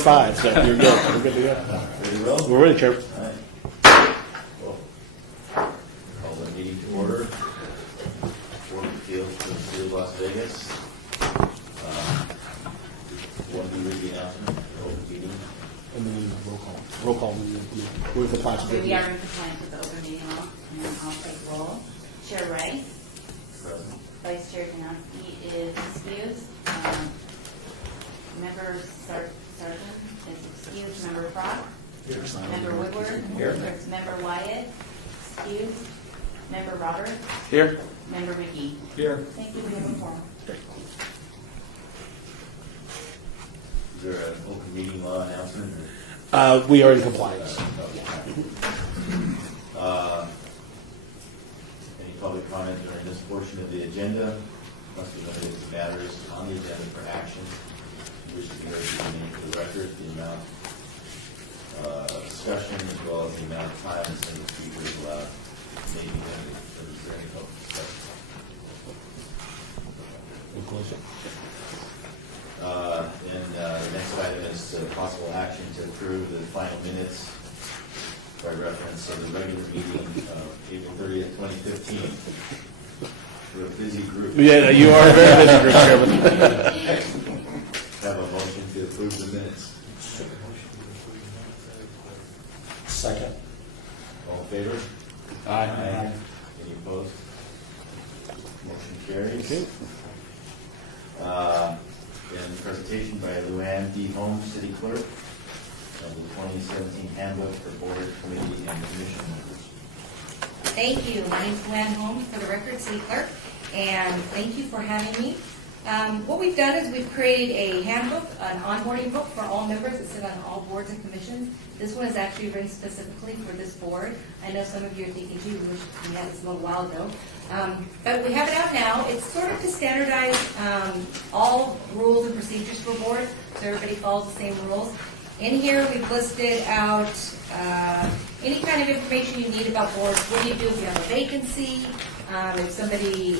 5, so you're good. We're good to go. Ready to roll? We're ready, Chairman. All right. Call the meeting to order. Board of Appeals for the City of Las Vegas. One new read the announcement, open meeting. And then roll call. Roll call. With the class. So we are in compliance with the open meeting law, and then I'll take roll. Chair Rice, Present. Vice Chair Janowski is excused. Member Sargent is excused. Member Brock. Member Woodward. Here. There's Member Wyatt, excused. Member Roberts. Here. Member McGee. Here. Thank you. We have a forum. Is there an open meeting law announcement? We are in compliance. Any public comment during this portion of the agenda? Must be limited to matters on the agenda for action. We wish to hear the name for the record, the amount of discussion, as well as the amount of time and single speaker is allowed may be limited. So is there any public discussion? We'll close it. The next item is possible action to approve the final minutes by reference of the regular meeting of April 30th, 2015. We're a busy group. Yeah, you are a very busy group, Chairman. Have a motion to approve the minutes. Second. All in favor? Aye. Any opposed? Motion carries. Okay. And presentation by Luann D. Holmes, City Clerk, of the 2017 Handbook for Board, Committee, and Commission members. Thank you. My name is Luann Holmes, for the record, City Clerk, and thank you for having me. What we've done is we've created a handbook, an onboarding book for all members that sit on all boards and commissions. This one is actually written specifically for this board. I know some of you are thinking, gee, we wish we had this a little while ago. But we have it out now. It's sort of to standardize all rules and procedures for boards, so everybody follows the same rules. In here, we've listed out any kind of information you need about boards. What do you do if you have a vacancy? If somebody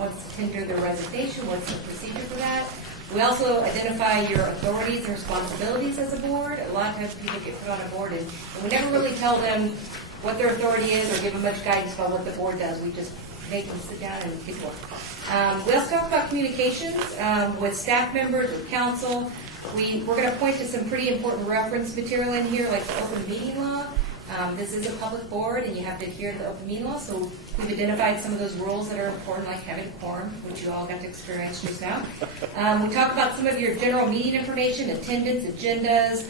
wants to tender their resignation, what's the procedure for that? We also identify your authorities and responsibilities as a board. A lot of times people get put on a board and we never really tell them what their authority is or give them much guidance about what the board does. We just make them sit down and get to work. We also talk about communications with staff members, with council. We're going to point to some pretty important reference material in here, like the open meeting law. This is a public board, and you have to adhere to the open meeting law, so we've identified some of those rules that are important, like having a quorum, which you all got to experience just now. We talk about some of your general meeting information, attendance, agendas,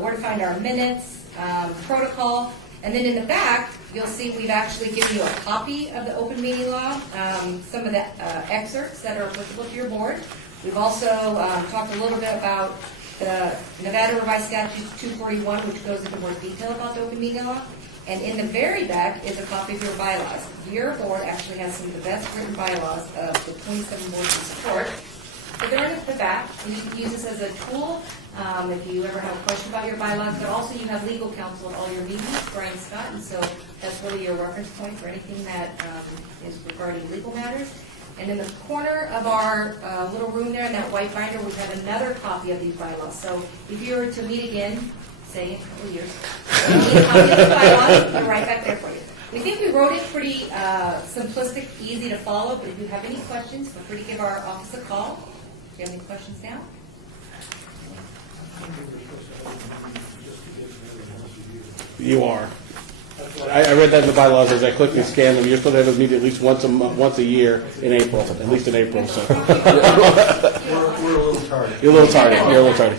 where to find our minutes, protocol, and then in the back, you'll see we've actually given you a copy of the open meeting law, some of the excerpts that are applicable to your board. We've also talked a little bit about the Nevada Revised Statute 241, which goes into more detail about the open meeting law. And in the very back is a copy of your bylaws. Your board actually has some of the best written bylaws of the 27 boards in support. So they're in the back, and you can use this as a tool if you ever have a question about your bylaws. But also you have legal counsel at all your meetings, Brian Scott, and so that's really your reference point for anything that is regarding legal matters. And in the corner of our little room there in that white binder, we have another copy of these bylaws. So if you were to meet again, say in a couple of years, you need a copy of the bylaws, they're right back there for you. We think we wrote it pretty simplistic, easy to follow, but if you have any questions, feel free to give our office a call. Do you have any questions now? You are. I read that in the bylaws as I quickly scanned them. You're supposed to have a meeting at least once a year in April, at least in April. So We're a little tardy. you're a little tardy.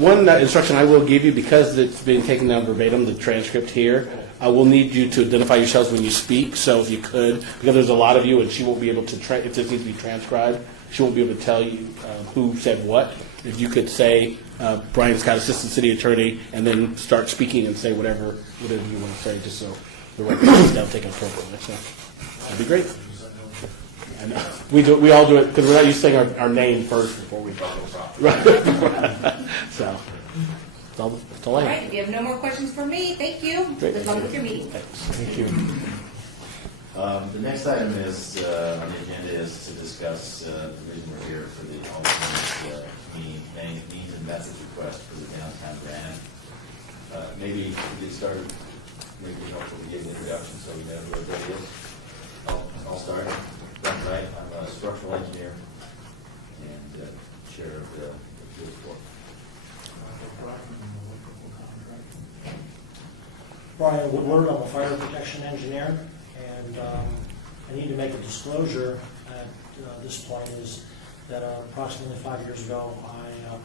One instruction I will give you, because it's being taken down verbatim, the transcript here, I will need you to identify yourselves when you speak. So if you could, because there's a lot of you, and she won't be able to, if this needs to be transcribed, she won't be able to tell you who said what. If you could say, Brian Scott, Assistant City Attorney, and then start speaking and say whatever you want to say, just so the record is down taken appropriately. So that'd be great. I know. We all do it because we're not used to saying our name first before we talk. Right. So that's all I All have. right, if you have no more questions for me, thank you. Great. Good luck with your meeting. Thank you. The next item is on the agenda is to discuss the reason we're here for the alternate meeting means and methods request for the downtown grant. Maybe to get started, maybe helpful to give an introduction so we know who everybody is. I'll start. Brent Wright, I'm a structural engineer and chair of the appeals board. Brian Woodward, I'm a fire protection engineer, and I need to make a disclosure at this point is that approximately 5 years ago,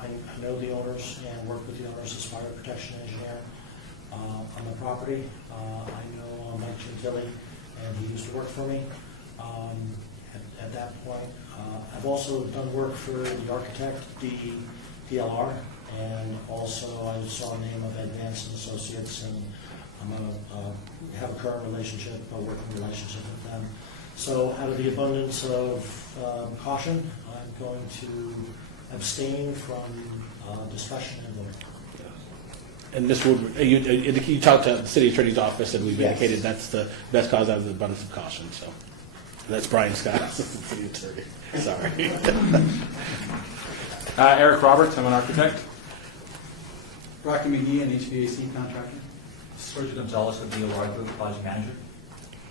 I know the owners and work with the owners as fire protection engineer on the property. I know Mike Gentili, and he used to work for me at that point. I've also done work for the architect, DLR, and also I saw the name of Advance and Associates, and I have a current relationship, a working relationship with them. So out of the abundance of caution, I'm going to abstain from discussion and voting. And Ms. Wood, you talked to the city attorney's office, and we've Yes. indicated that's the best cause out of the abundance of caution, so. And that's Brian Scott, assistant city attorney. Sorry. Eric Roberts, I'm an architect. Rocky McGee, an HVAC contractor. Sergio Gonzalez with DLR Group, project manager.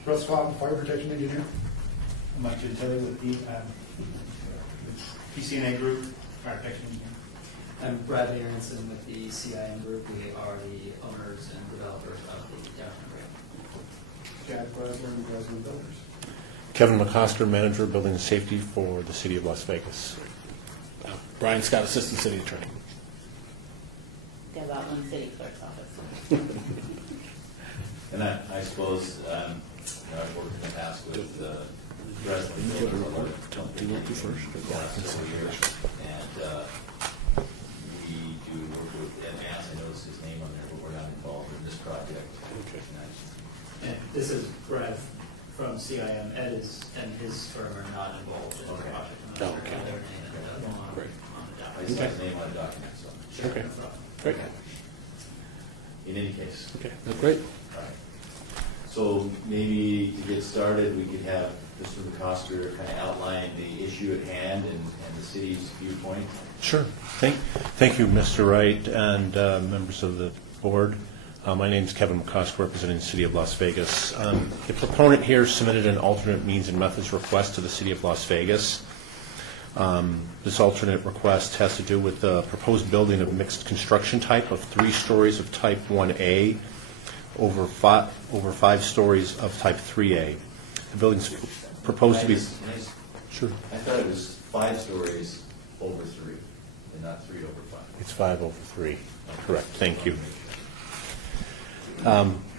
Russ Fountain, fire protection engineer. Mike Gentili with PCNA Group, fire protection engineer. I'm Bradley Aronson with the CIM Group. We are the owners and developers of the downtown grant. Jack Bresler and Bresler Builders. Kevin McCosker, manager of building and safety for the city of Las Vegas. Brian Scott, assistant city attorney. Deb Outland, city clerk's office. And I suppose, I've worked in the past with Breslin. Do you want to first? Several years. And we do work with Advance. I noticed his name on there, but we're not involved in this project. Okay. And this is Brad from CIM. Ed and his firm are not involved in the Okay. project. I'm Oh, not sure okay. how their name ended up on Great. the I document. saw his name on the document, so. Okay. No problem. Great. In any case. Okay, that's great. All right. So maybe to get started, we could have Mr. McCosker kind of outline the issue at hand and the city's viewpoint. Sure. Thank you, Mr. Wright, and members of the board. My name is Kevin McCosker, representing the city of Las Vegas. The proponent here submitted an alternate means and methods request to the city of Las Vegas. This alternate request has to do with the proposed building of mixed construction type of 3 stories of type 1A over 5 stories of type 3A. The building's proposed to be... Nice. Sure. I thought it was 5 stories over 3, and not 3 over 5. It's 5 over 3. Correct. Thank you.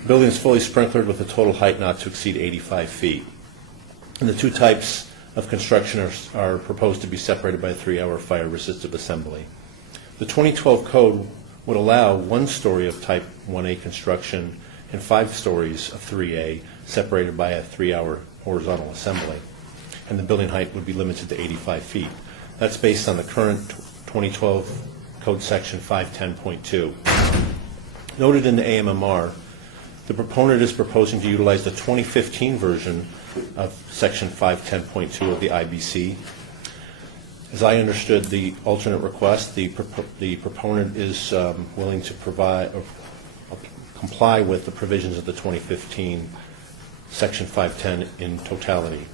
Building is fully sprinklered with a total height not to exceed 85 feet. And the 2 types of construction are proposed to be separated by a 3-hour fire-resistive assembly. The 2012 code would allow 1 story of type 1A construction and 5 stories of 3A separated by a 3-hour horizontal assembly. And the building height would be limited to 85 feet. That's based on the current 2012 code section 510.2. Noted in the AMMR, the proponent is proposing to utilize the 2015 version of section 510.2 of the IBC. As I understood the alternate request, the proponent is willing to provide or comply with the provisions of the 2015 section 510 in totality.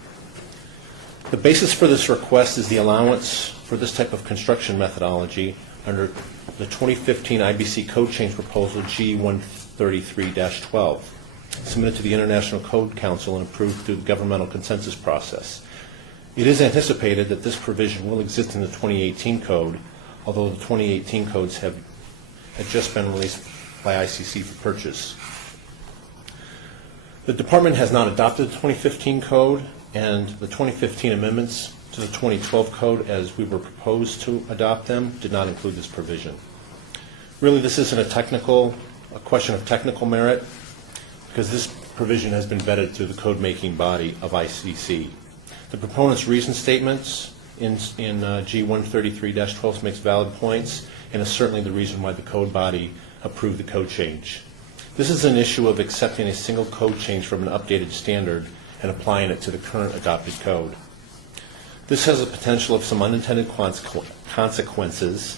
The basis for this request is the allowance for this type of construction methodology under the 2015 IBC code change proposal G133-12, submitted to the International Code Council and approved through the governmental consensus process. It is anticipated that this provision will exist in the 2018 code, although the 2018 codes had just been released by ICC for purchase. The department has not adopted the 2015 code, and the 2015 amendments to the 2012 code, as we were proposed to adopt them, did not include this provision. Really, this isn't a question of technical merit, because this provision has been vetted through the code-making body of ICC. The proponent's reason statements in G133-12 makes valid points, and is certainly the reason why the code body approved the code change. This is an issue of accepting a single code change from an updated standard and applying it to the current adopted code. This has the potential of some unintended consequences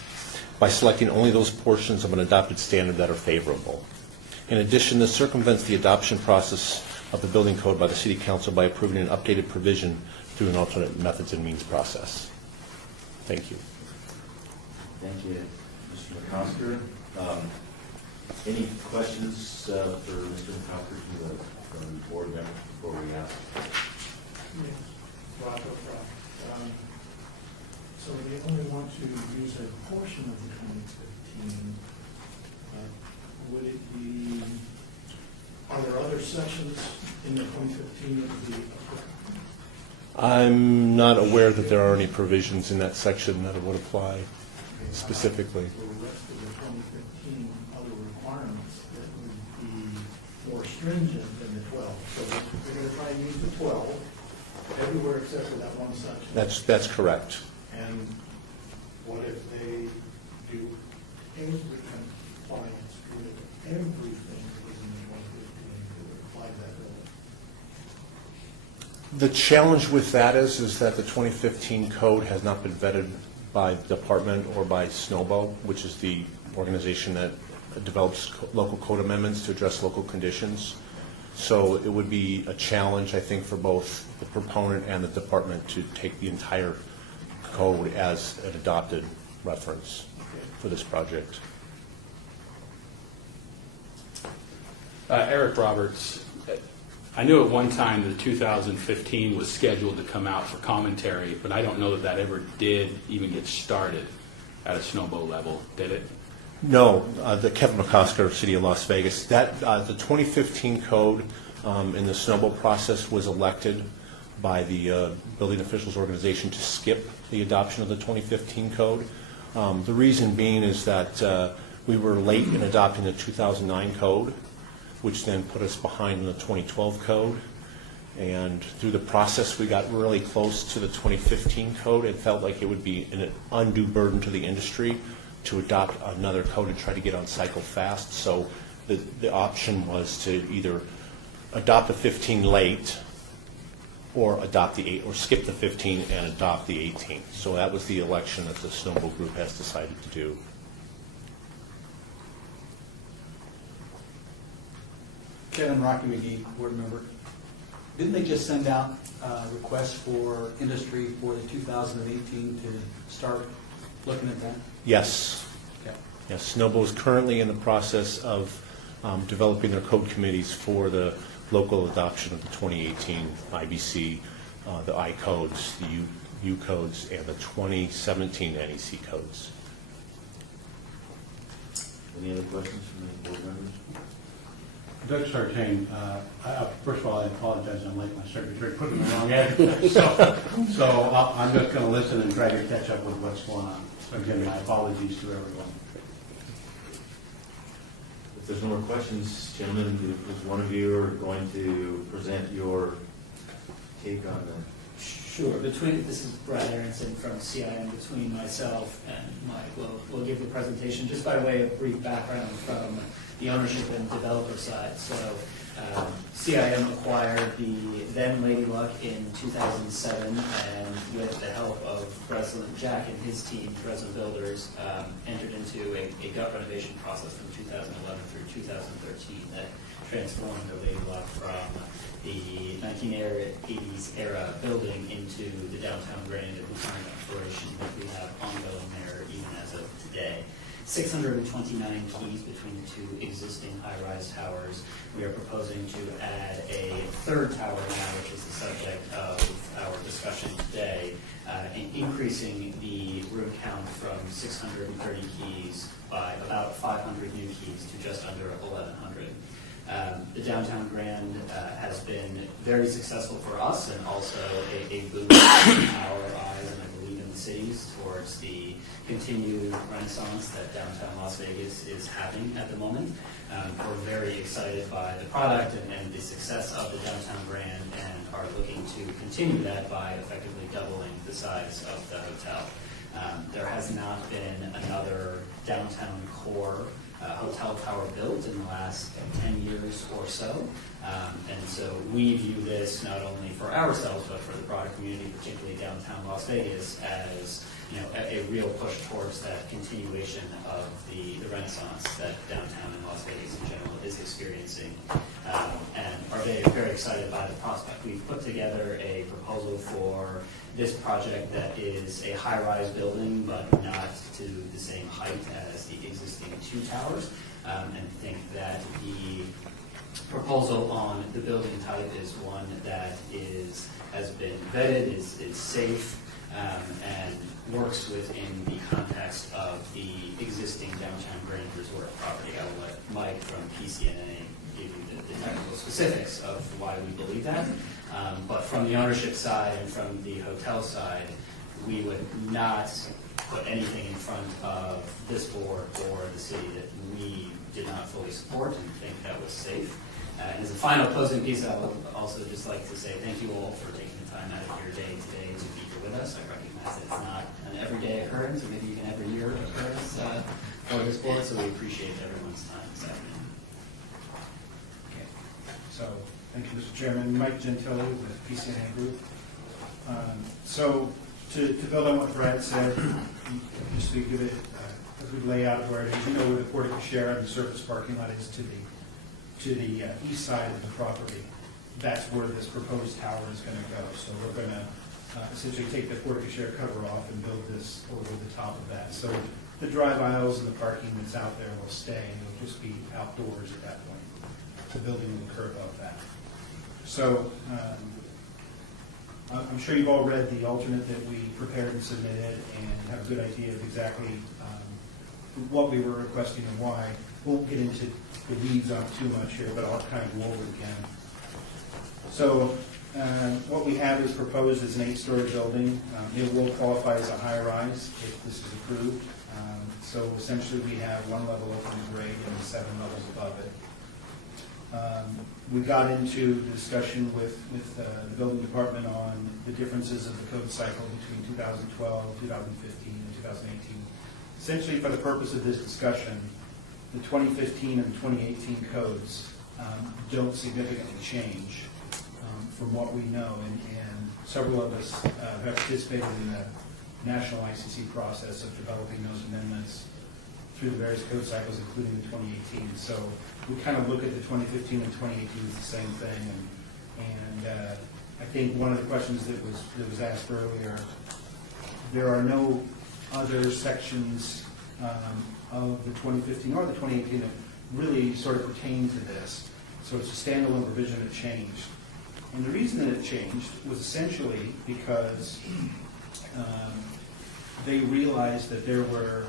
by selecting only those portions of an adopted standard that are favorable. In addition, this circumvents the adoption process of the building code by the City Council by approving an updated provision through an alternate methods and means process. Thank you. Thank you, Mr. McCosker. Any questions for Mr. McCosker from the board members before we ask? So they only want to use a portion of the 2015. Would it be, are there other sections in the 2015 that would be applicable? I'm not aware that there are any provisions in that section that would apply specifically. The rest of the 2015 other requirements that would be more stringent than the 12. So they're going to try and use the 12 everywhere except for that one section. That's correct. And what if they do every compliance with everything that was in the 2015 to apply to that building? The challenge with that is that the 2015 code has not been vetted by the department or by SNOBO, which is the organization that develops local code amendments to address local conditions. So it would be a challenge, I think, for both the proponent and the department to take the entire code as an adopted reference for this project. Eric Roberts. I knew at one time that 2015 was scheduled to come out for commentary, but I don't know that that ever did even get started at a SNOBO level, did it? No, the Kevin McCosker, City of Las Vegas. That the 2015 code in the SNOBO process was elected by the building officials organization to skip the adoption of the 2015 code. The reason being is that we were late in adopting the 2009 code, which then put us behind in the 2012 code. And through the process, we got really close to the 2015 code and felt like it would be an undue burden to the industry to adopt another code and try to get on cycle fast. So the option was to either adopt the 15 late or adopt the 8, or skip the 15 and adopt the 18. So that was the election that the SNOBO group has decided to do. Kevin Rocky McGee, board member. Didn't they just send out requests for industry for the 2018 to start looking at that? Yes. Okay. Yes, SNOBO is currently in the process of developing their code committees for the local adoption of the 2018 IBC, the I codes, the U codes, and the 2017 NEC codes. Any other questions from the board members? Doug Sartain, first of all, I apologize, I'm late, my secretary put me in the wrong address, so I'm just going to listen and try to catch up with what's going on. Again, my apologies to everyone. If there's no more questions, gentlemen, is one of you are going to present your take on the... Sure. This is Brad Aronson from CIM. Between myself and Mike, we'll give the presentation just by way of brief background from the ownership and developer side. So CIM acquired the then Lady Luck in 2007, and with the help of Breslin Jack and his team, Breslin Builders, entered into a gut renovation process from 2011 through 2013 that transformed the Lady Luck from the 1980s era building into the downtown grand and retirement operation that we have ongoing there even as of today. 629 keys between the two existing high-rise towers. We are proposing to add a third tower now, which is the subject of our discussion today, increasing the room count from 630 keys by about 500 new keys to just under 1,100. The downtown grand has been very successful for us and also a boon in our eyes and I believe in the cities towards the continued renaissance that downtown Las Vegas is having at the moment. We're very excited by the product and the success of the downtown brand and are looking to continue that by effectively doubling the size of the hotel. There has not been another downtown core hotel tower built in the last 10 years or so. And so we view this not only for ourselves, but for the broader community, particularly downtown Las Vegas, as a real push towards that continuation of the renaissance that downtown and Las Vegas in general is experiencing, and are very excited by the prospect. We've put together a proposal for this project that is a high-rise building, but not to the same height as the existing two towers, and think that the proposal on the building type is one that has been vetted, is safe, and works within the context of the existing downtown Grand Resort property. I will let Mike from PCNA give you the technical specifics of why we believe that. But from the ownership side and from the hotel side, we would not put anything in front of this board or the city that we did not fully support and think that was safe. And as a final closing piece, I would also just like to say thank you all for taking the time out of your day today to be here with us. I recognize that it's not an everyday occurrence, or maybe even every year occurrence for this board, so we appreciate everyone's time this afternoon. Okay. So, thank you, Mr. Chairman. Mike Gentile with PCNA Group. So, to build on what Brad said, just to give it, as we lay out where it is, where the portico share and the surface parking lot is to the east side of the property. That's where this proposed tower is going to go. So we're going to essentially take the portico share cover off and build this over the top of that. So the drive aisles and the parking that's out there will stay, and it'll just be outdoors at that point. The building will curve above that. So I'm sure you've all read the alternate that we prepared and submitted and have a good idea of exactly what we were requesting and why. Won't get into the weeds on it too much here, but I'll kind of go over it again. So what we have is proposed as an 8-story building. It will qualify as a high-rise if this is approved. So essentially we have one level open grade and 7 levels above it. We got into the discussion with the building department on the differences of the code cycle between 2012, 2015, and 2018. Essentially, for the purpose of this discussion, the 2015 and 2018 codes don't significantly change from what we know, and several of us have participated in the national ICC process of developing those amendments through the various code cycles, including the 2018. So we kind of look at the 2015 and 2018 as the same thing, and I think one of the questions that was asked earlier, there are no other sections of the 2015 or the 2018 that really sort of pertain to this. So it's a standalone provision that changed. And the reason that it changed was essentially because they realized that there were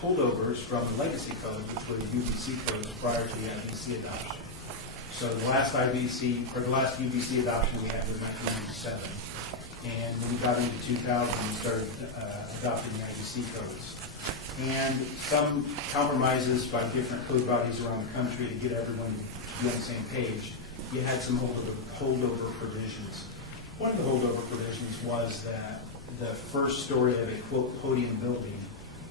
holdovers from the legacy code, which were the UBC codes prior to the IBC adoption. So the last UBC adoption we had was 1997. And when we got into 2000, we started adopting the IBC codes. And some compromises by different code bodies around the country to get everyone to be on the same page, you had some holdover provisions. One of the holdover provisions was that the first story of a, quote, podium building,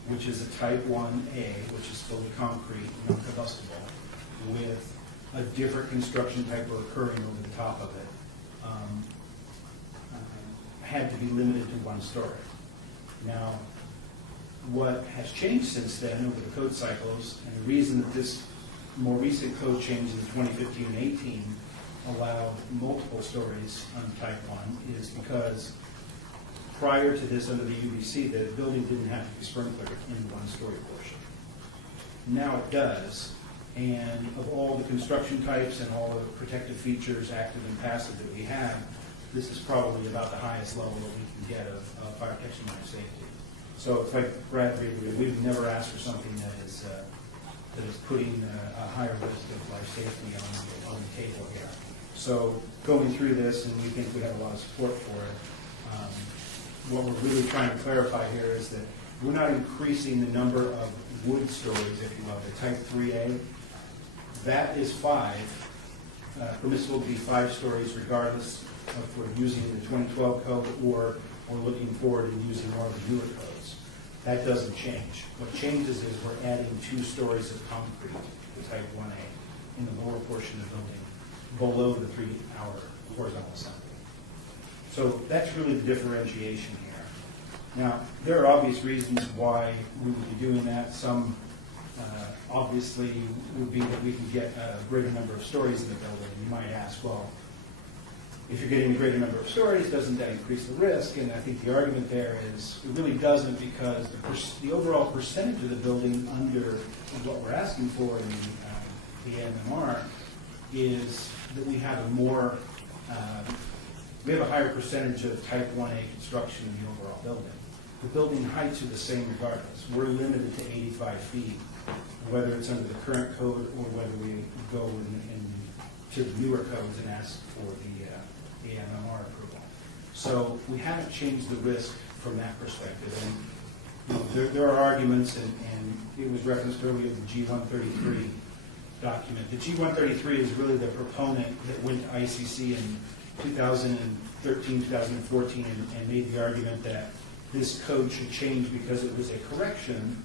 which is a type 1A, which is fully concrete, non-combustible, with a different construction type occurring over the top of it, had to be limited to 1 story. Now, what has changed since then over the code cycles, and the reason that this more recent code change in 2015 and 18 allowed multiple stories on type 1 is because prior to this under the UBC, the building didn't have to be sprinklered in the 1-story portion. Now it does, and of all the construction types and all the protective features, active and passive, that we have, this is probably about the highest level that we can get of fire protection and life safety. So it's like Brad reiterated, we've never asked for something that is putting a higher risk of life safety on the table here. So going through this, and we think we have a lot of support for it, what we're really trying to clarify here is that we're not increasing the number of wood stories, if you will, the type 3A. That is 5, permissible to be 5 stories regardless of we're using the 2012 code or looking forward and using one of the newer codes. That doesn't change. What changes is we're adding 2 stories of concrete, the type 1A, in the lower portion of the building, below the 3-hour horizontal assembly. So that's really the differentiation here. Now, there are obvious reasons why we would be doing that. Some obviously would be that we can get a greater number of stories in the building. You might ask, well, if you're getting a greater number of stories, doesn't that increase the risk? And I think the argument there is it really doesn't, because the overall percentage of the building under what we're asking for in the MMR is that we have a higher percentage of type 1A construction in the overall building. The building heights are the same regardless. We're limited to 85 feet, whether it's under the current code or whether we go to the newer codes and ask for the MMR approval. So we haven't changed the risk from that perspective. And there are arguments, and it was referenced earlier, the G133 document. The G133 is really the proponent that went to ICC in 2013, 2014, and made the argument that this code should change because it was a correction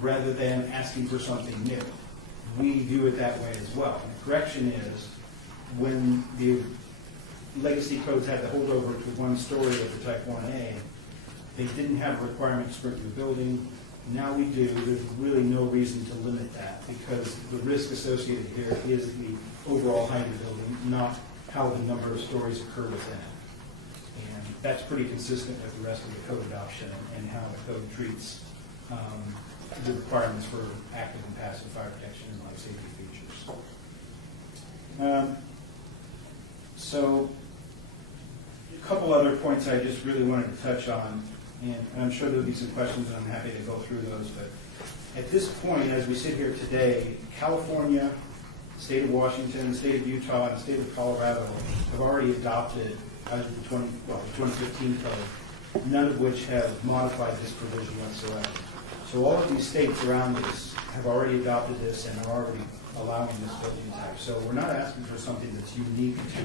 rather than asking for something new. We view it that way as well. And the correction is when the legacy codes had to hold over to 1 story of the type 1A, they didn't have a requirement to sprinkle the building. Now we do. There's really no reason to limit that, because the risk associated here is the overall height of the building, not how the number of stories occur within it. And that's pretty consistent with the rest of the code adoption and how the code treats the requirements for active and passive fire protection and life safety features. So a couple other points I just really wanted to touch on, and I'm sure there'll be some questions, and I'm happy to go through those. But at this point, as we sit here today, California, the state of Washington, the state of Utah, and the state of Colorado have already adopted the 2015 code, none of which have modified this provision whatsoever. So all of these states around us have already adopted this and are already allowing this building type. So we're not asking for something that's unique to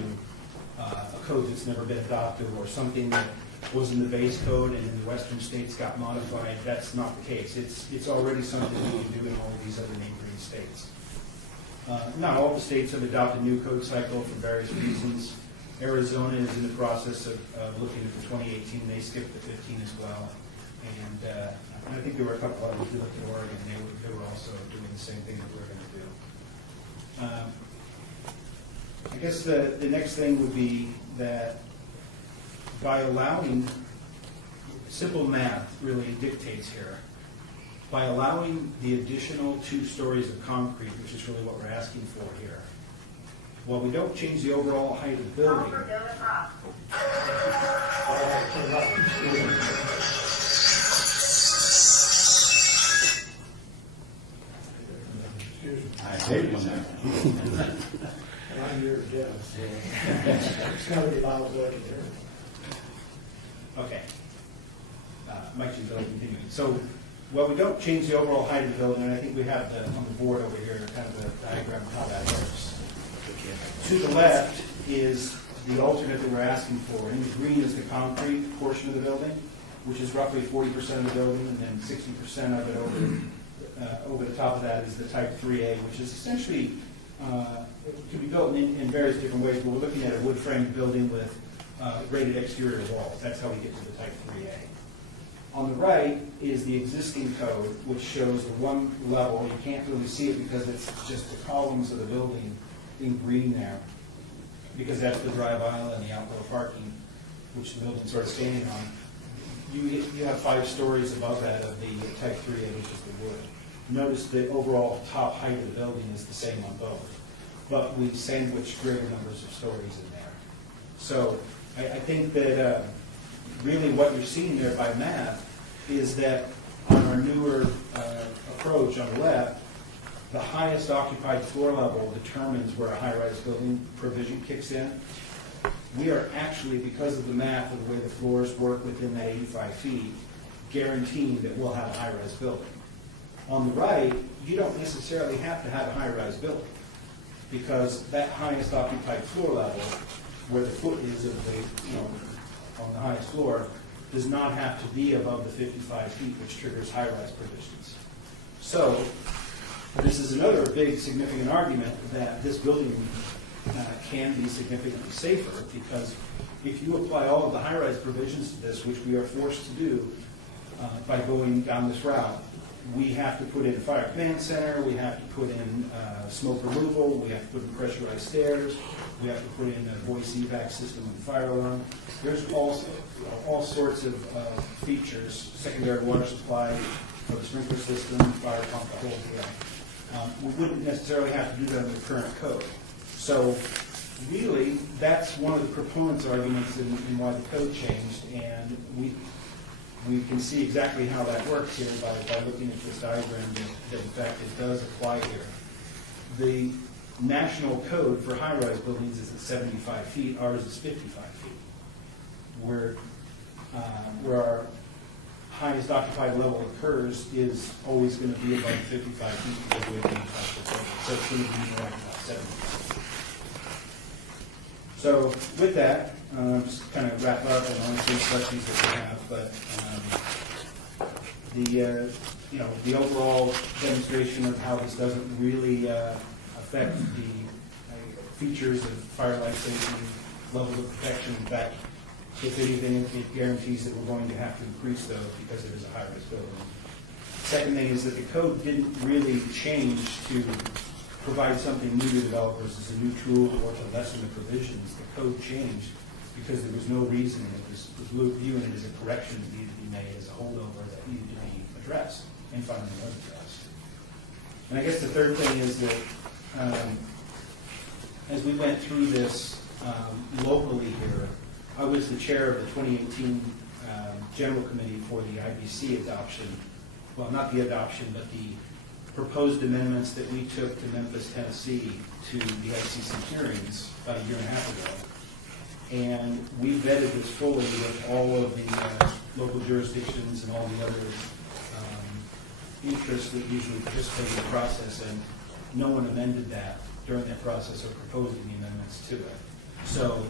a code that's never been adopted, or something that was in the base code and in the western states got modified. That's not the case. It's already something we can do in all of these other neighboring states. Not all the states have adopted new code cycle for various reasons. Arizona is in the process of looking at the 2018. They skipped the 15 as well. And I think there were a couple others who looked at Oregon. They were also doing the same thing that we're going to do. I guess the next thing would be that by allowing, simple math really dictates here, by allowing the additional 2 stories of concrete, which is really what we're asking for here, while we don't change the overall height of the building, I hate when that. I'm your judge, so it's got to be loud there. okay. Mike should go continue. So, well, we don't change the overall height of the building, and I think we have on the board over here kind of a diagram of how that works. To the left is the alternate that we're asking for. In the green is the concrete portion of the building, which is roughly 40% of the building, and then 60% of it over the top of that is the type 3A, which is essentially, it can be built in various different ways, but we're looking at a wood framed building with rated exterior walls. That's how we get to the type 3A. On the right is the existing code, which shows the 1 level. You can't really see it because it's just the columns of the building in green there, because that's the drive aisle and the outdoor parking, which the building's sort of standing on. You have 5 stories above that of the type 3A, which is the wood. Notice the overall top height of the building is the same on both, but we've sandwiched greater numbers of stories in there. So I think that really what you're seeing there by math is that on our newer approach on the left, the highest occupied floor level determines where a high-rise building provision kicks in. We are actually, because of the math of the way the floors work within that 85 feet, guaranteeing that we'll have a high-rise building. On the right, you don't necessarily have to have a high-rise building, because that highest occupied floor level, where the foot is of the, on the highest floor, does not have to be above the 55 feet, which triggers high-rise provisions. So this is another big significant argument that this building can be significantly safer, because if you apply all of the high-rise provisions to this, which we are forced to do by going down this route, we have to put in a fire command center, we have to put in smoke removal, we have to put in pressurized stairs, we have to put in a voice evac system and fire alarm. There's all sorts of features, secondary water supply for the sprinkler system, fire pump, the whole deal. We wouldn't necessarily have to do that in the current code. So really, that's one of the proponents' arguments in why the code changed, and we can see exactly how that works here by looking at this diagram that in fact it does apply here. The national code for high-rise buildings is at 75 feet, ours is 55 feet. Where our highest occupied level occurs is always going to be above 55 feet because we have 85%. So it's going to be more like about 70 feet. So with that, just kind of wrap up and answer any questions that you have, but the overall demonstration of how this doesn't really affect the features of fire life safety, levels of protection. In fact, if anything, it guarantees that we're going to have to increase those because it is a high-risk building. Second thing is that the code didn't really change to provide something new to developers as a new tool or to lessen the provisions. The code changed because there was no reason. It was viewing it as a correction that needed to be made, as a holdover that needed to be addressed, and finally was addressed. And I guess the third thing is that as we went through this locally here, I was the chair of the 2018 General Committee for the IBC adoption. Well, not the adoption, but the proposed amendments that we took to Memphis, Tennessee to the ICC hearings about a year and a half ago. And we vetted this fully with all of the local jurisdictions and all the other interests that usually participate in the process, and no one amended that during that process or proposed any amendments to it. So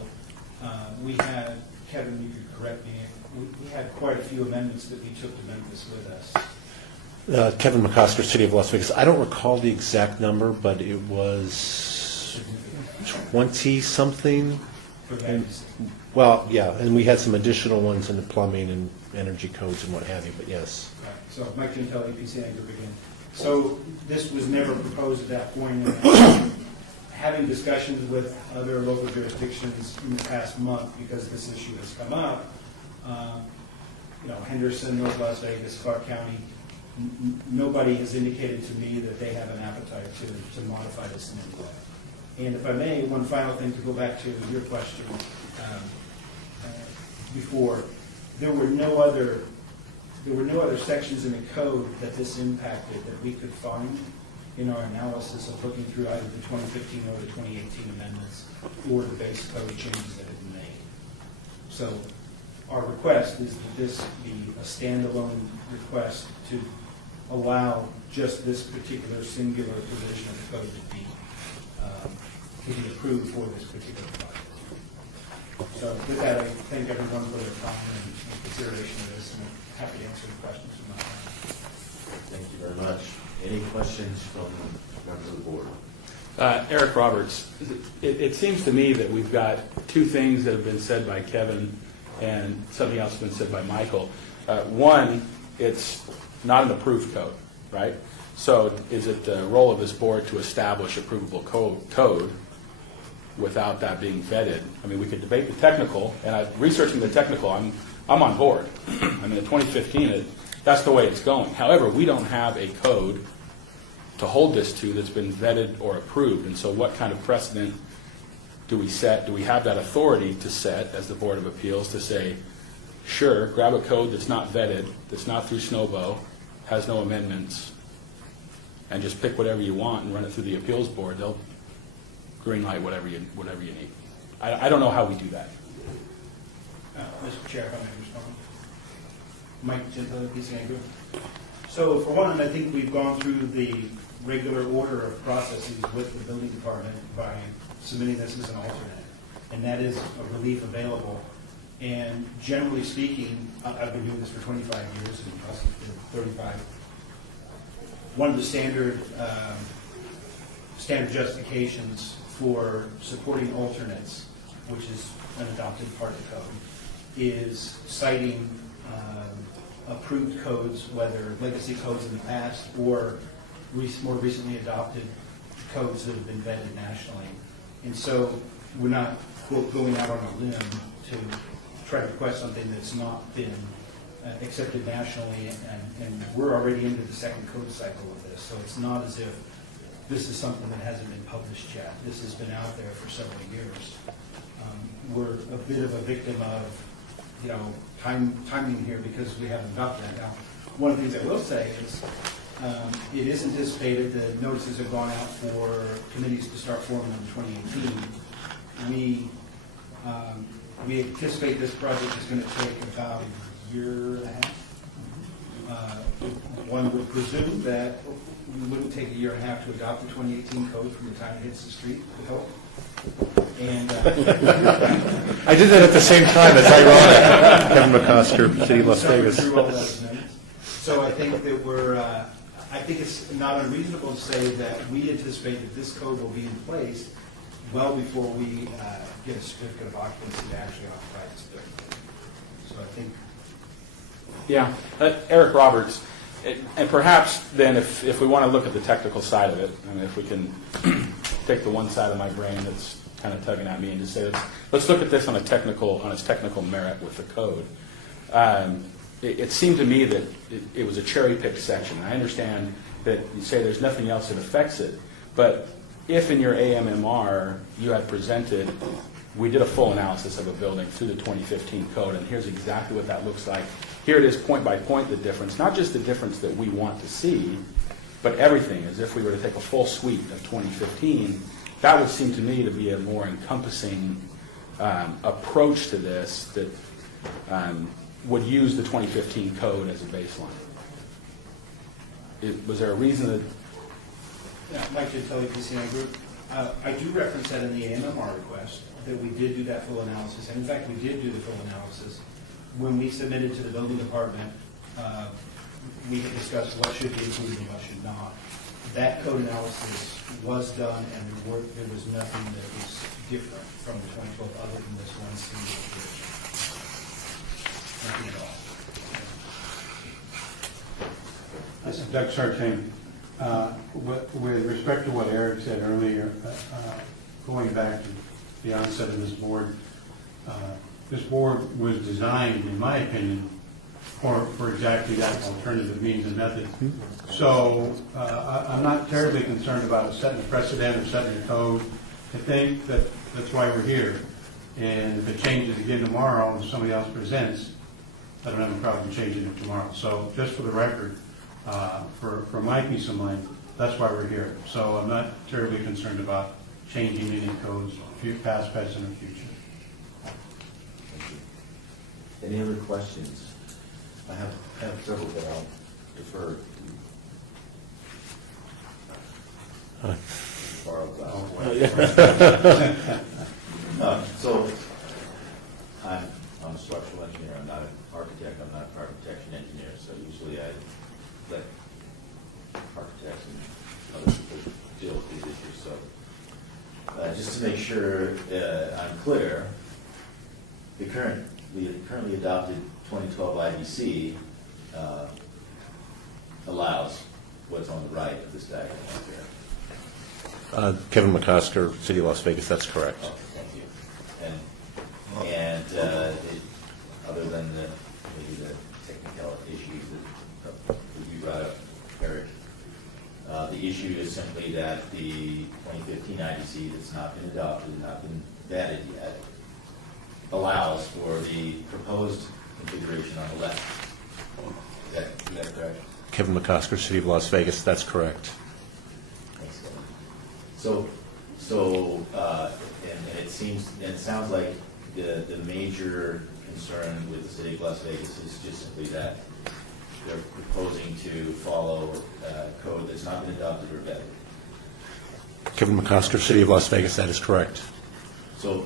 we had, Kevin, you could correct me, we had quite a few amendments that we took to Memphis with us. Kevin McCosker, City of Las Vegas. I don't recall the exact number, but it was 20-something. Well, yeah, and we had some additional ones in the plumbing and energy codes and what have you, but yes. Right. So Mike Gentile, APCI Group again. So this was never proposed at that point. And having discussions with other local jurisdictions in the past month, because this issue has come up, Henderson, North Las Vegas, Clark County, nobody has indicated to me that they have an appetite to modify this in any way. And if I may, one final thing to go back to your question before, there were no other sections in the code that this impacted that we could find in our analysis of looking through either the 2015 or the 2018 amendments or the base code changes that have been made. So our request is that this be a standalone request to allow just this particular singular provision of the code to be approved for this particular project. So with that, I thank everyone for their time and consideration of this, and I'm happy to answer the questions from my end. Thank you very much. Any questions from members of the board? Eric Roberts, it seems to me that we've got two things that have been said by Kevin and something else has been said by Michael. One, it's not an approved code, right? So is it the role of this board to establish approvable code without that being vetted? I mean, we could debate the technical, and researching the technical, I'm on board. I mean, in 2015, that's the way it's going. However, we don't have a code to hold this to that's been vetted or approved, and so what kind of precedent do we set? Do we have that authority to set as the Board of Appeals to say, sure, grab a code that's not vetted, that's not through SNOBO, has no amendments, and just pick whatever you want and run it through the appeals board. They'll green light whatever you need. I don't know how we do that. Mr. Chair, if I may respond. Mike Gentile, PCI Group. So for one, I think we've gone through the regular order of processes with the building department by submitting this as an alternate. And that is a relief available And generally speaking, I've been doing this for 25 years and Russ for 35. One of the standard justifications for supporting alternates, which is an adopted part of the code, is citing approved codes, whether legacy codes in the past or more recently adopted codes that have been vetted nationally. And so we're not going out on a limb to try to request something that's not been accepted nationally, and we're already into the second code cycle of this, so it's not as if this is something that hasn't been published yet. This has been out there for several years. We're a bit of a victim of, timing here because we haven't adopted that. Now, one of the things I will say is it is anticipated that notices have gone out for committees to start forming in 2018. We anticipate this project is going to take about a year and a half. One would presume that we wouldn't take a year and a half to adopt the 2018 code from the time it hits the street, we hope. And I did that at the same time. It's ironic. Kevin McCosker, City of Las Vegas. So I think that I think it's not unreasonable to say that we anticipate that this code will be in place well before we get a certificate of occupancy to actually occupy this building. So I think. Yeah, Eric Roberts, and perhaps then if we want to look at the technical side of it, I mean, if we can take the one side of my brain that's kind of tugging at me and just say, let's look at this on its technical merit with the code. It seemed to me that it was a cherry-picked section. I understand that you say there's nothing else that affects it, but if in your AMMR you had presented, we did a full analysis of a building through the 2015 code, and here's exactly what that looks like. Here it is point by point, the difference, not just the difference that we want to see, but everything, as if we were to take a full suite of 2015, that would seem to me to be a more encompassing approach to this that would use the 2015 code as a baseline. Was there a reason that... Yeah, Mike Gentile, PCI Group. I do reference that in the AMMR request, that we did do that full analysis. And in fact, we did do the full analysis. When we submitted to the building department, we had discussed what should be included and what should not. That code analysis was done, and there was nothing that was different from the 2012 other than this one single provision. Nothing at all. This is Doug Sartain. With respect to what Eric said earlier, going back to the onset of this board was designed, in my opinion, for exactly that alternative means and method. So I'm not terribly concerned about setting a precedent or setting a code. I think that that's why we're here. And if it changes again tomorrow and somebody else presents, I don't have a problem changing it tomorrow. So just for the record, for my peace of mind, that's why we're here. So I'm not terribly concerned about changing any codes, past, present, or future. Any other questions? I have several, but I'll defer to borrow glasses. So I'm a structural engineer. I'm not an architect. I'm not a fire protection engineer. So usually I let architects and other people deal with these issues. So just to make sure I'm clear, the currently adopted 2012 IBC allows what's on the right of this diagram right there. Kevin McCosker, City of Las Vegas, that's correct. Oh, thank you. And other than maybe the technical issues that you brought up, Eric, the issue is simply that the 2015 IBC that's not been adopted, not been vetted yet, allows for the proposed configuration on the left. Is that correct? Kevin McCosker, City of Las Vegas, that's correct. So, and it sounds like the major concern with the City of Las Vegas is just simply that they're proposing to follow code that's not been adopted or vetted. Kevin McCosker, City of Las Vegas, that is correct. So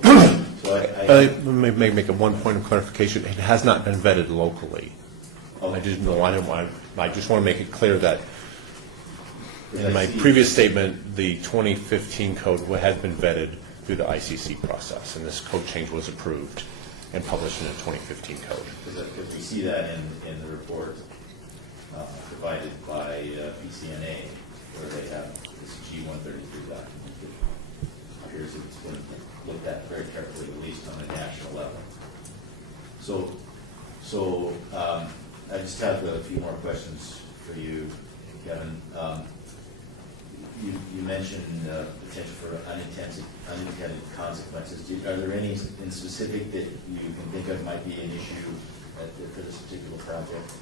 So Let me make a one point of clarification. It has not been vetted locally. I just want to make it clear that in my previous statement, the 2015 code has been vetted through the ICC process, and this code change was approved and published in the 2015 code. Because we see that in the report provided by PCNA, where they have this G133 document that appears it's been looked at very carefully, at least on a national level. So I just have a few more questions for you, Kevin. You mentioned potential for unintended consequences. Are there any in specific that you can think of might be an issue for this particular project?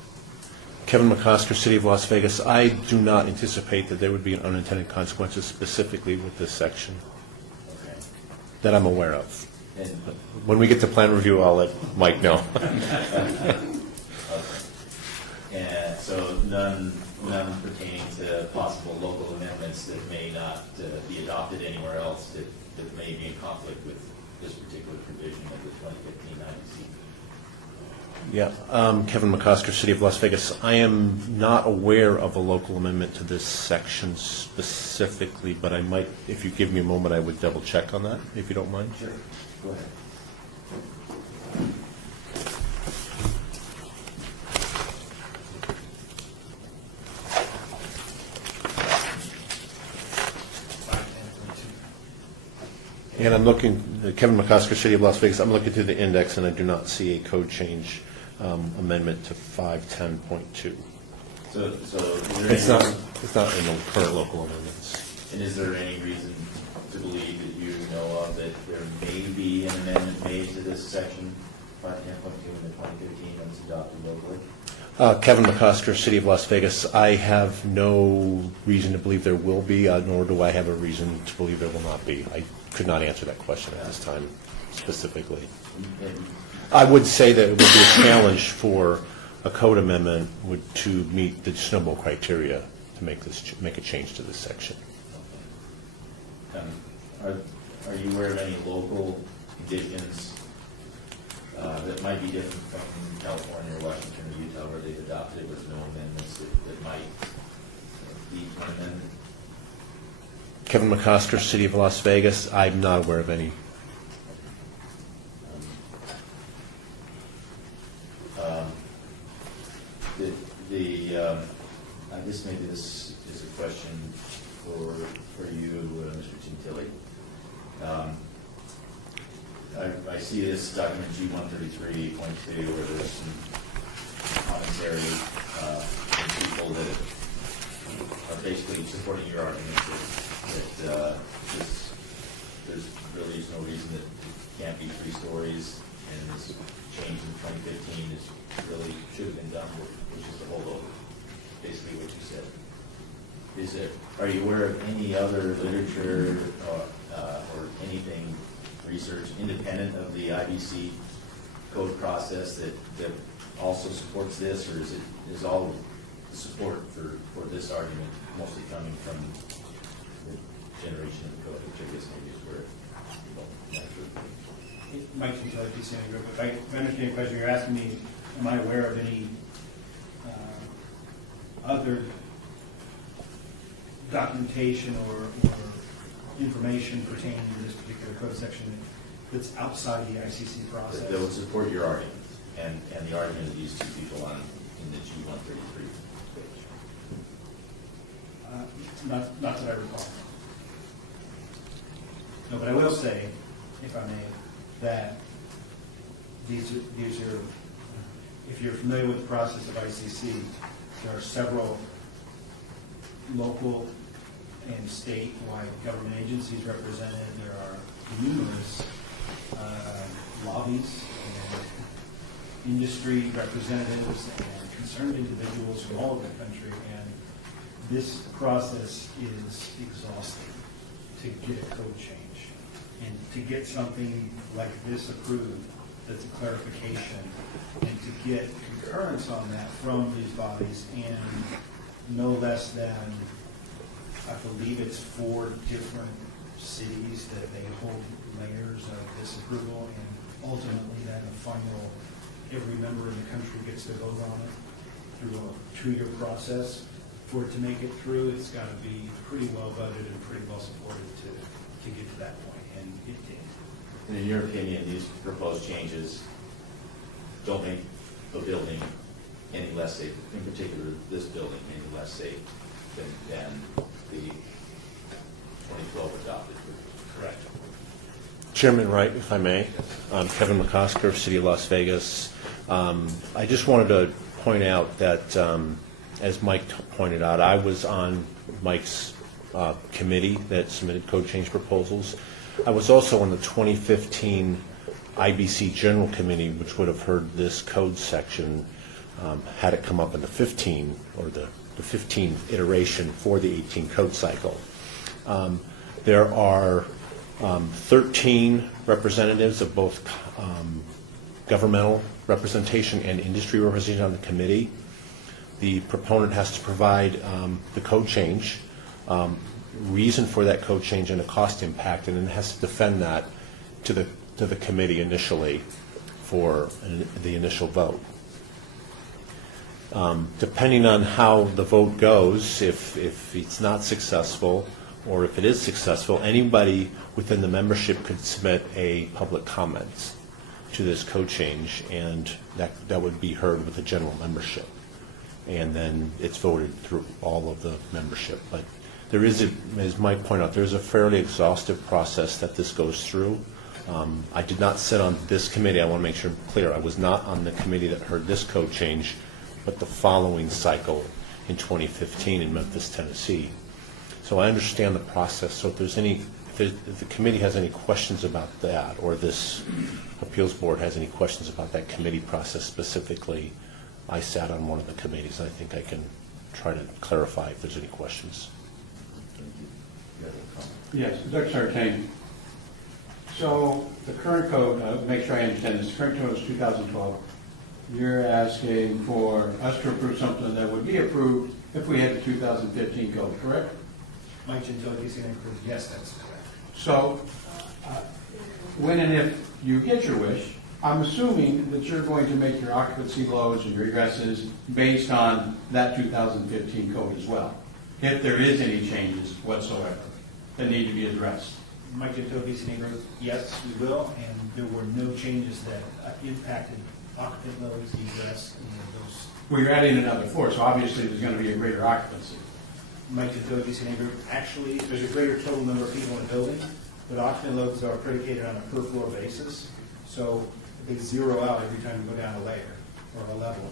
Kevin McCosker, City of Las Vegas. I do not anticipate that there would be unintended consequences specifically with this section Okay. that I'm aware of. And, When we get to plan review, I'll let Mike know. okay. And so none pertaining to possible local amendments that may not be adopted anywhere else that may be in conflict with this particular provision of the 2015 IBC. Yeah, Kevin McCosker, City of Las Vegas. I am not aware of a local amendment to this section specifically, but I might, if you give me a moment, I would double check on that, if you don't mind. Sure. Go ahead. And I'm looking, Kevin McCosker, City of Las Vegas, I'm looking through the index and I do not see a code change amendment to 510.2. So is there It's any, not in the current local amendments. and is there any reason to believe that you know of that there may be an amendment made to this section 510.2 in the 2015 that was adopted locally? Kevin McCosker, City of Las Vegas, I have no reason to believe there will be, nor do I have a reason to believe there will not be. I could not answer that question at this time specifically. And I would say that it would be a challenge for a code amendment to meet the snowball criteria to make a change to this section. Are you aware of any local conditions that might be different from California or Washington or Utah where they've adopted it with no amendments that might lead to an amendment? Kevin McCosker, City of Las Vegas, I'm not aware of any. I guess maybe this is a question for you, Mr. Gentili. I see this document G133.2 where there's some commentary from people that are basically supporting your argument that there's really is no reason that it can't be 3 stories, and this change in 2015 is really should have been done, which is the holdover, basically what you said. Are you aware of any other literature or anything, research independent of the IBC code process that also supports this, or is all the support for this argument mostly coming from the generation of the code, which I guess maybe is where people naturally. Mike Gentili, PCNA Group. If I understand your question, you're asking me, am I aware of any other documentation or information pertaining to this particular code section that's outside the ICC process? That would support your argument and the argument of these 2 people in the G133 page. Not that I recall. No, but I will say, if I may, that these are, if you're familiar with the process of ICC, there are several local and statewide government agencies represented. There are numerous lobbies and industry representatives and concerned individuals from all over the country, and this process is exhausting to get a code change. And to get something like this approved, that's a clarification, and to get concurrence on that from these bodies, and no less than, I believe it's 4 different cities that they hold layers of disapproval, and ultimately then the final, every member in the country gets to vote on it through a 2-year process. For it to make it through, it's got to be pretty well voted and pretty well supported to get to that point, and it did. And in your opinion, these proposed changes don't make the building any less safe, in particular this building any less safe than the 2012 adopted? Correct. Chairman Wright, if I may. Kevin McCosker, City of Las Vegas. I just wanted to point out that, as Mike pointed out, I was on Mike's committee that submitted code change proposals. I was also on the 2015 IBC General Committee, which would have heard this code section had it come up in the 15 or the 15 iteration for the 18 code cycle. There are 13 representatives of both governmental representation and industry representation on the committee. The proponent has to provide the code change, reason for that code change, and a cost impact, and then has to defend that to the committee initially for the initial vote. Depending on how the vote goes, if it's not successful or if it is successful, anybody within the membership could submit a public comment to this code change, and that would be heard with the general membership. And then it's voted through all of the membership. But there is, as Mike pointed out, there's a fairly exhaustive process that this goes through. I did not sit on this committee. I want to make sure I'm clear. I was not on the committee that heard this code change, but the following cycle in 2015 in Memphis, Tennessee. So I understand the process. So if there's if the committee has any questions about that, or this appeals board has any questions about that committee process specifically, I sat on one of the committees. I think I can try to clarify if there's any questions. Yes, Dr. Sartain. So the current code, make sure I understand this, the current code is 2012. You're asking for us to approve something that would be approved if we had the 2015 code, correct? Mike Gentile, DC Neighborhood, yes, that's correct. So when and if you get your wish, I'm assuming that you're going to make your occupancy loads and your egresses based on that 2015 code as well, if there is any changes whatsoever that need to be addressed. Mike Gentile, DC Neighborhood, yes, we will, and there were no changes that impacted occupant loads, egress, any of those. Well, you're adding another floor, so obviously there's going to be a greater occupancy. Mike Gentile, DC Neighborhood, actually, there's a greater total number of people in the building, but occupant loads are predicated on a per floor basis, so they zero out every time you go down a layer or a level.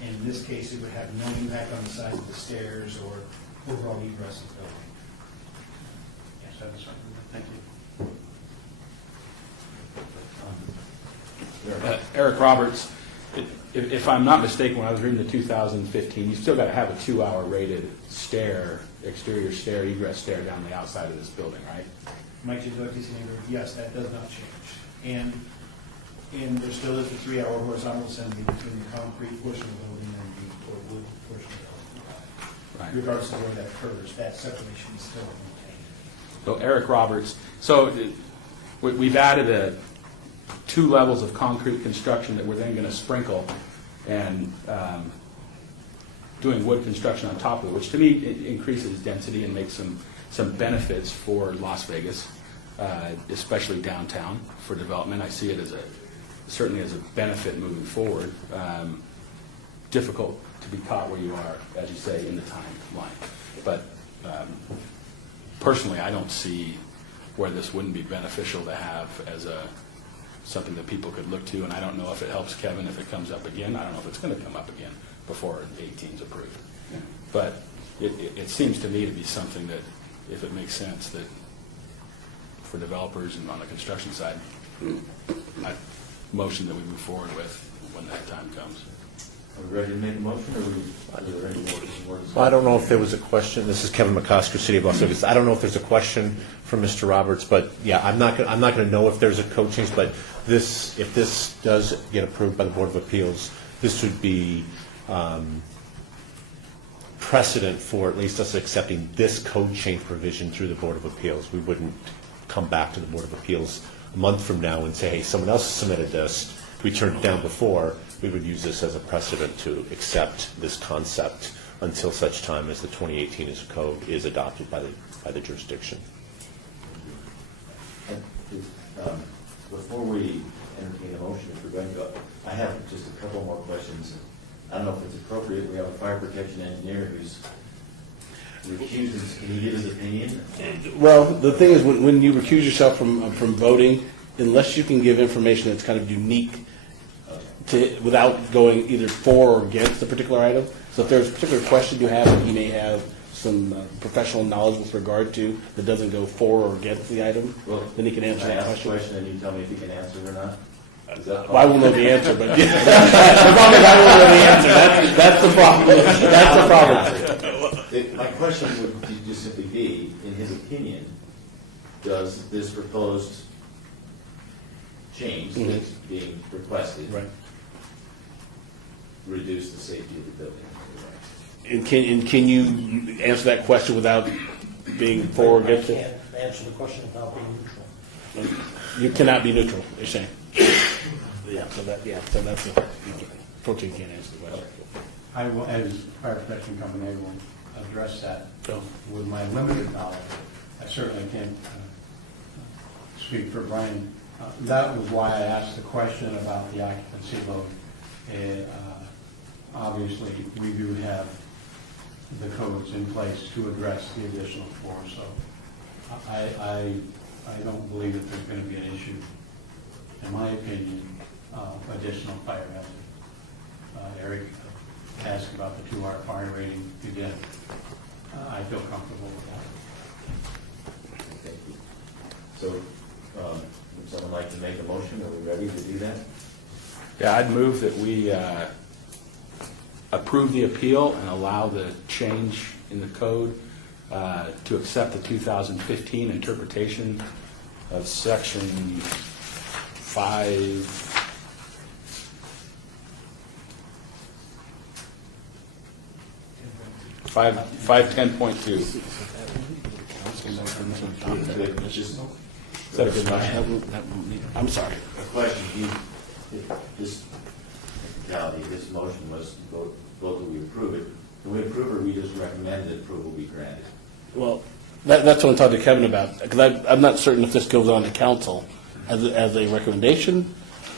And in this case, it would have no impact on the size of the stairs or overall egress of the building. Yes, that's right. Thank you. Eric Roberts, if I'm not mistaken, when I was reading the 2015, you still got to have a 2-hour rated stair, exterior stair, egress stair down the outside of this building, right? Mike Gentile, DC Neighborhood, yes, that does not change. And there still is the 3-hour horizontal assembly between the concrete portion of the building and the wood portion of the building. Right. Regardless of where that occurs, that separation is still maintained. So Eric Roberts, so we've added 2 levels of concrete construction that we're then going to sprinkle and doing wood construction on top of it, which to me it increases density and makes some benefits for Las Vegas, especially downtown for development. I see it as certainly as a benefit moving forward. Difficult to be caught where you are, as you say, in the timeline. But personally, I don't see where this wouldn't be beneficial to have as something that people could look to, and I don't know if it helps Kevin if it comes up again. I don't know if it's going to come up again before 18 is approved. But it seems to me to be something that, if it makes sense, that for developers and on the construction side, I motion that we move forward with when that time comes. Are we ready to make a motion, or are we ready to work? Well, I don't know if there was a question. This is Kevin McCosker, City of Las Vegas. I don't know if there's a question from Mr. Roberts, but yeah, I'm not going to know if there's a code change. But if this does get approved by the Board of Appeals, this would be precedent for at least us accepting this code change provision through the Board of Appeals. We wouldn't come back to the Board of Appeals a month from now and say, hey, someone else submitted this, we turned it down before, we would use this as a precedent to accept this concept until such time as the 2018 code is adopted by the jurisdiction. Before we entertain a motion, if we're going to go, I have just a couple more questions. I don't know if it's appropriate. We have a fire protection engineer who's recused. Can he give his opinion? Well, the thing is, when you recuse yourself from voting, unless you can give information that's kind of unique without going either for or against the particular item. So if there's a particular question you have that he may have some professional knowledge with regard to that doesn't go for or against the item, then he can answer that question. Can I ask a question and you tell me if you can answer it or not? Is that Well, I won't know the answer, but as long as I won't know the answer, that's the problem. That's the problem. My question would just simply be, in his opinion, does this proposed change that's being requested reduce the safety of the building? And can you answer that question without being for or against it? I can't answer the question without being neutral. You cannot be neutral, you're saying? So that's a, unfortunately, you can't answer the question. I will, as fire protection company, I will address that. With my limited knowledge, I certainly can't speak for Brian. That was why I asked the question about the occupancy load. Obviously, we do have the codes in place to address the additional floor, so I don't believe that there's going to be an issue, in my opinion, additional fire hazard. Eric asked about the 2-hour fire rating. Again, I feel comfortable with that. Thank you. So, would someone like to make a motion? Are we ready to do that? Yeah, I'd move that we approve the appeal and allow the change in the code to accept the 2015 interpretation of section 510.2. Just Is that a good motion? I'm sorry. a question. This motion was vote that we approve it. Do we approve or we just recommend that approval be granted? Well, that's what I'm talking to Kevin about, because I'm not certain if this goes on to council as a recommendation,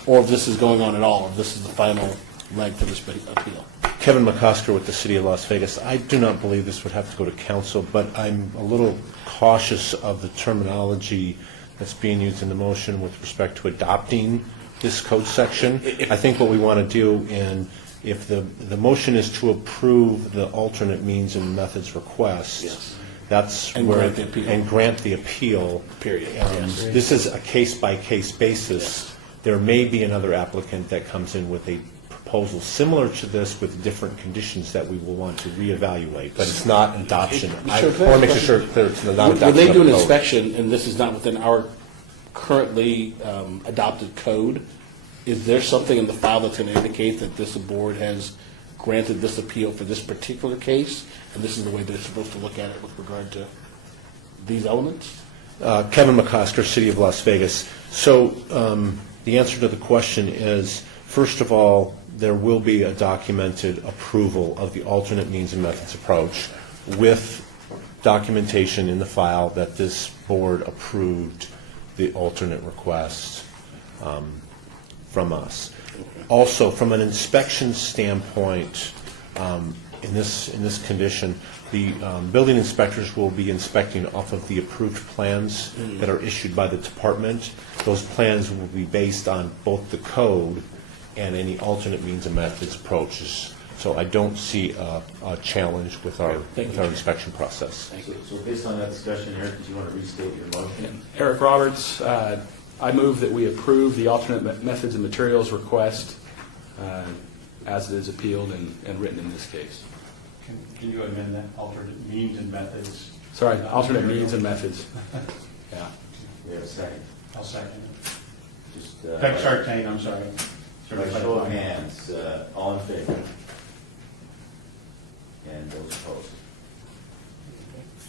or if this is going on at all, or if this is the final leg for this appeal. Kevin McCosker with the City of Las Vegas. I do not believe this would have to go to council, but I'm a little cautious of the terminology that's being used in the motion with respect to adopting this code section. I think what we want to do, and if the motion is to approve the alternate means and methods request, that's and where grant the appeal. and grant the appeal. Period. This is a case-by-case basis. There may be another applicant that comes in with a proposal similar to this with different conditions that we will want to reevaluate, but it's not adoption. I want to make sure clear it's not adoption. When they do an of code. inspection, and this is not within our currently adopted code, is there something in the file that's going to indicate that this board has granted this appeal for this particular case, and this is the way they're supposed to look at it with regard to these elements? Kevin McCosker, City of Las Vegas. So the answer to the question is, first of all, there will be a documented approval of the alternate means and methods approach with documentation in the file that this board approved the alternate request from us. Also, from an inspection standpoint, in this condition, the building inspectors will be inspecting off of the approved plans that are issued by the department. Those plans will be based on both the code and any alternate means and methods approaches. So I don't see a challenge with our inspection process. So based on that discussion, Eric, do you want to restate your motion? Eric Roberts, I move that we approve the alternate methods and materials request as it is appealed and written in this case. Can you amend that, alternate means and methods? Sorry, alternate means and methods. Yeah. We have a second. I'll second it. Just Beck Sartain, I'm sorry. by show of hands, all in favor? And those opposed?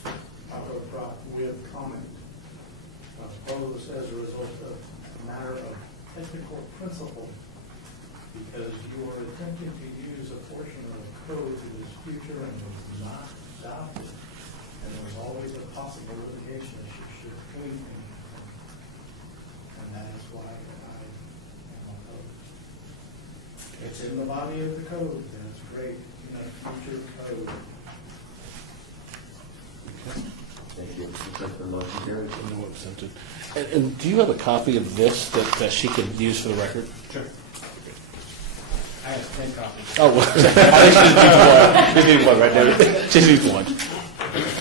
I would have brought with comment arose as a result of a matter of technical principle, because you are attempting to use a portion of a code that is future and was not adopted, and there's always a possible litigation issue should anything come. And that is why I am opposed. It's in the body of the code, and it's great, you know, future code. Thank you. Accept the motion carried. No accepted. And do you have a copy of this that she could use for the record? Sure. I have 10 copies. Oh, well, I just need one right there. Just need one.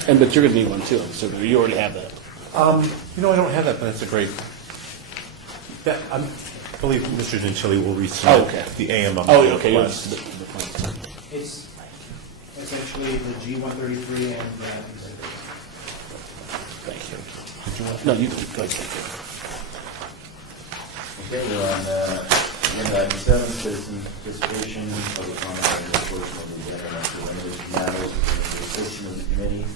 And, but you're gonna need one too, so you already have that. You know, I don't have that, but that's a great, that, I believe Mr. Gentili will Oh, resubmit okay. the AM Oh, okay. request. It's essentially the G133 and that exhibit. Thank you. No, you can, go ahead. Okay, we're on agenda item 7, citizen participation, public comment on this portion of the agenda, and to remedy matters within the jurisdiction of the committee.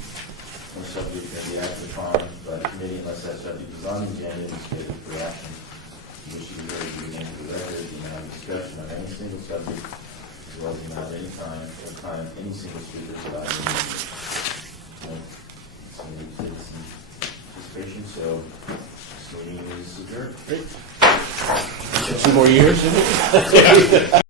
No subject may be acted upon by the committee unless that subject is on the agenda and is scheduled for action. You wish to be heard, you name for the record, the amount of discussion on any single subject, as well as the amount of any time or time any single speaker without any citizen participation, so this meeting is adjourned. Great. 2 more years?